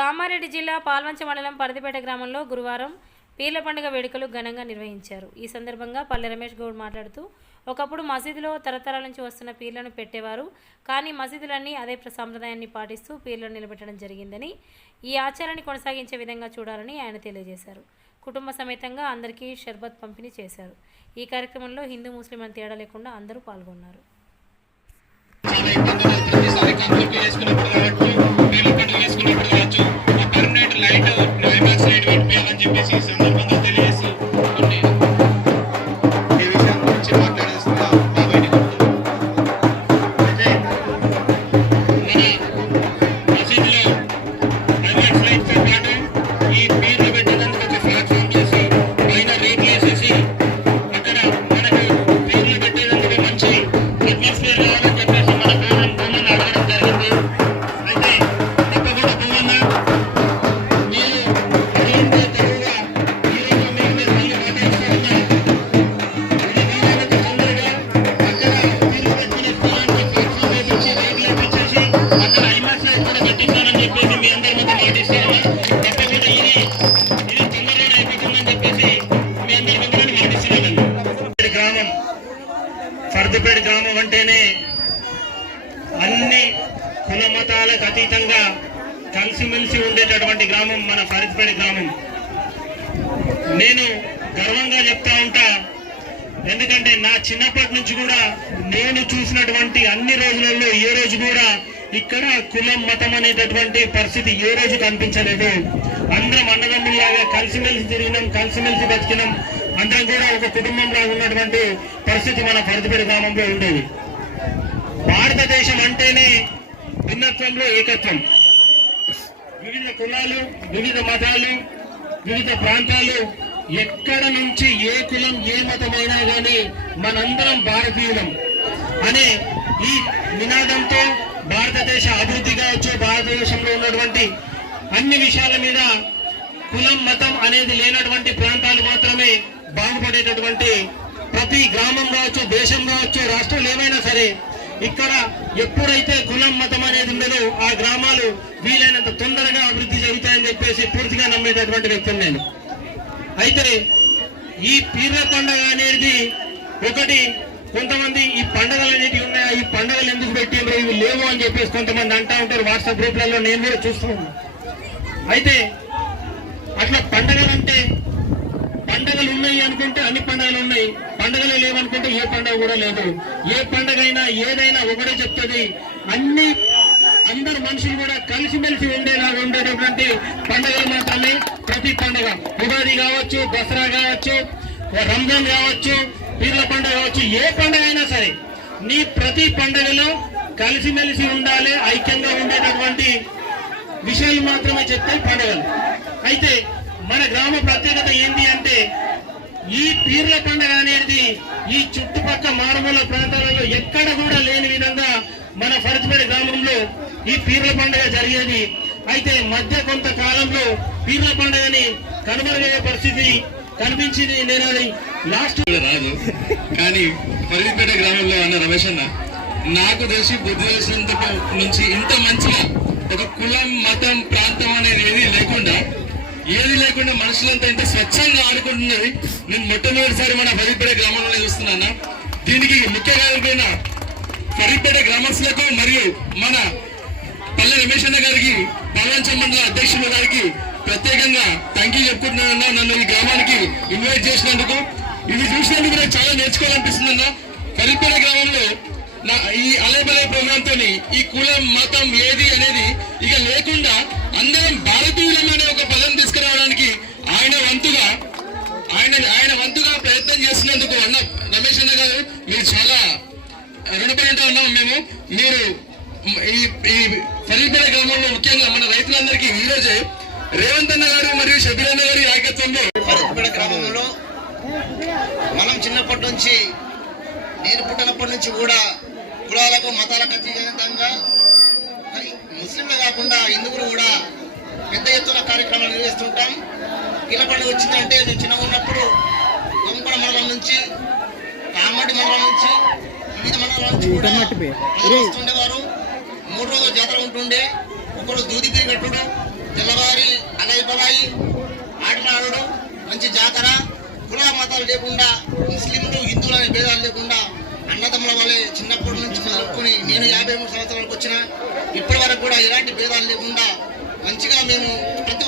కామారెడ్డి జిల్లా పాల్వంచ మండలం పరదిపేట గ్రామంలో గురువారం పీర్ల పండుగ వేడుకలు ఘనంగా నిర్వహించారు. ఈ సందర్భంగా పల్లె రమేష్ గౌడ్ మాట్లాడుతూ ఒకప్పుడు మసీదులో తరతరాల నుంచి వస్తున్న పీర్లను పెట్టేవారు కానీ మసీదులన్నీ అదే సాంప్రదాయాన్ని పాటిస్తూ పీర్లను నిలబెట్టడం జరిగిందని ఈ ఆచారాన్ని కొనసాగించే విధంగా చూడాలని ఆయన తెలియజేశారు. కుటుంబ సమేతంగా అందరికీ షర్బత్ పంపిణీ చేశారు. ఈ కార్యక్రమంలో హిందూ ముస్లిం అని తేడా లేకుండా అందరూ పాల్గొన్నారు. పెద్దపేట గ్రామం అంటేనే అన్ని కుల మతాలకు అతీతంగా కలిసిమెలిసి ఉండేటటువంటి గ్రామం మన ఫరీద్పేట గ్రామం. నేను గర్వంగా చెప్తా ఉంటా ఎందుకంటే నా చిన్నప్పటి నుంచి కూడా నేను చూసినటువంటి అన్ని రోజులలో ఏ రోజు కూడా ఇక్కడ కులం మతం అనేటటువంటి పరిస్థితి ఏ రోజు కనిపించలేదు. అందరం అన్నదమ్ములాగా కలిసిమెలిసి తిరిగినాం కలిసిమెలిసి బతికినాం. అందరం కూడా ఒక కుటుంబంలో ఉన్నటువంటి పరిస్థితి మన ఫరిదిపేట గ్రామంలో ఉండేది. భారతదేశం అంటేనే భిన్నత్వంలో ఏకత్వం. వివిధ కులాలు వివిధ మతాలు వివిధ ప్రాంతాలు ఎక్కడ నుంచి ఏ కులం ఏ మతమైనా కానీ మనందరం భారతీయులం అనే ఈ నినాదంతో భారతదేశ అభివృద్ధి కావచ్చు భారతదేశంలో ఉన్నటువంటి అన్ని విషయాల మీద కులం మతం అనేది లేనటువంటి ప్రాంతాలు మాత్రమే బాగుపడేటటువంటి ప్రతి గ్రామం కావచ్చు దేశం కావచ్చు రాష్ట్రం ఏమైనా సరే ఇక్కడ ఎప్పుడైతే కులం మతం అనేది ఉండదో ఆ గ్రామాలు వీలైనంత తొందరగా అభివృద్ధి జరుగుతాయని చెప్పేసి పూర్తిగా నమ్మేటటువంటి వ్యక్తులు నేను. అయితే ఈ పీర్ల పండగ అనేది ఒకటి కొంతమంది ఈ పండగలు అనేటివి ఉన్నాయా? ఈ పండగలు ఎందుకు పెట్టిండ్రు? ఇవి లేవు అని చెప్పేసి కొంతమంది అంటా ఉంటారు. వాట్సాప్ గ్రూప్లలో నేను కూడా చూస్తూ అయితే అట్లా పండగలు అంటే పండగలు ఉన్నాయి అనుకుంటే అన్ని పండగలు ఉన్నాయి పండగలు లేవనుకుంటే ఏ పండగ కూడా లేదు. ఏ పండగ అయినా ఏదైనా ఒకటే చెప్తుంది. అన్ని అందరు మనుషులు కూడా కలిసిమెలిసి ఉండేలాగా ఉండేటటువంటి పండుగలు మాత్రమే ప్రతి పండగ. ఉగాది కావచ్చు దసరా కావచ్చు రంజాన్ కావచ్చు పీర్ల పండుగ కావచ్చు ఏ పండగ అయినా సరే నీ ప్రతి పండగలో కలిసిమెలిసి ఉండాలి ఐక్యంగా ఉండేటటువంటి విషయాలు మాత్రమే చెప్తాయి పండుగలు. అయితే మన గ్రామ ప్రత్యేకత ఏంటి అంటే ఈ పీర్ల పండుగ అనేది ఈ చుట్టుపక్కల మారుమూల ప్రాంతాలలో ఎక్కడ కూడా లేని విధంగా మన ఫరజ్పేట గ్రామంలో ఈ పీర్ల పండుగ జరిగేది. అయితే మధ్య కొంత కాలంలో పీర్ల పండుగని కనుమరుగయ్యే పరిస్థితి కనిపించింది నేను అది లాస్ట్ కూడా రాదు. కానీ ఫరీద్పేట గ్రామంలో అన్న రమేష్ అన్న నాకు తెలిసి బుద్ధి నుంచి ఇంత మంచిగా ఏది లేకుండా మనుషులంతా ఇంత స్వచ్ఛంగా ఆడుకుంటున్నది. నేను మొట్టమొదటిసారి మన ఫరీద్పేట గ్రామంలో చూస్తున్నాను. దీనికి ముఖ్య కారణమైన ఫరీద్పేట గ్రామస్తులకు మరియు మన పల్లె రమేష్ అన్న గారికి పాల్వంచ మండల అధ్యక్షుల గారికి ప్రత్యేకంగా థ్యాంక్ యూ చెప్పుకుంటున్నానన్నా నన్ను ఈ గ్రామానికి ఇన్వైట్ చేసినందుకు. ఇది చూసినందుకు నాకు చాలా నేర్చుకోవాలనిపిస్తుందన్న. కరిపేట గ్రామంలో నా ఈ అలేబలే ప్రోగ్రామ్ తోని ఈ కులం మతం ఏది అనేది ఇక లేకుండా అందరం భారతీయులం అనే ఒక పదం తీసుకురావడానికి ఆయన వంతుగా ఆయన ఆయన వంతుగా ప్రయత్నం చేస్తున్నందుకు అన్న రమేష్ అన్న గారు మీరు చాలా రుణపడి ఉన్నాం మేము మీరు ఈ ఈ ఫరీపేట గ్రామంలో ముఖ్యంగా మన రైతులందరికీ ఈ రోజే రేవంత్ అన్న గారు మరియు షబీర్ అన్న గారి నాయకత్వంలో ఫరూక్పేట గ్రామంలో మనం చిన్నప్పటి నుంచి నేను పుట్టినప్పటి నుంచి కూడా కులాలకు మతాలకు అతీతంగా ముస్లింలు కాకుండా హిందువులు కూడా పెద్ద ఎత్తున కార్యక్రమాలు నిర్వహిస్తుంటాం. ఇలా పండుగ వచ్చిందంటే నేను చిన్నగా ఉన్నప్పుడు దొంగపడ మండలం నుంచి కామటి మండలం నుంచి వివిధ మండలాల నుంచి కూడా వస్తుండేవారు. మూడు రోజుల జాతర ఉంటుండే. ఒకరు దూది తిరిగి తెల్లవారి అలాయి పలాయి ఆటలు ఆడడం మంచి జాతర. కుల మతాలు లేకుండా ముస్లింలు హిందువులు అనే భేదాలు లేకుండా అన్నదమ్ముల వల్లే చిన్నప్పటి నుంచి మొదలుకొని నేను యాభై మూడు సంవత్సరాలకు వచ్చిన ఇప్పటి వరకు కూడా ఎలాంటి భేదాలు లేకుండా మంచిగా మేము ప్రతి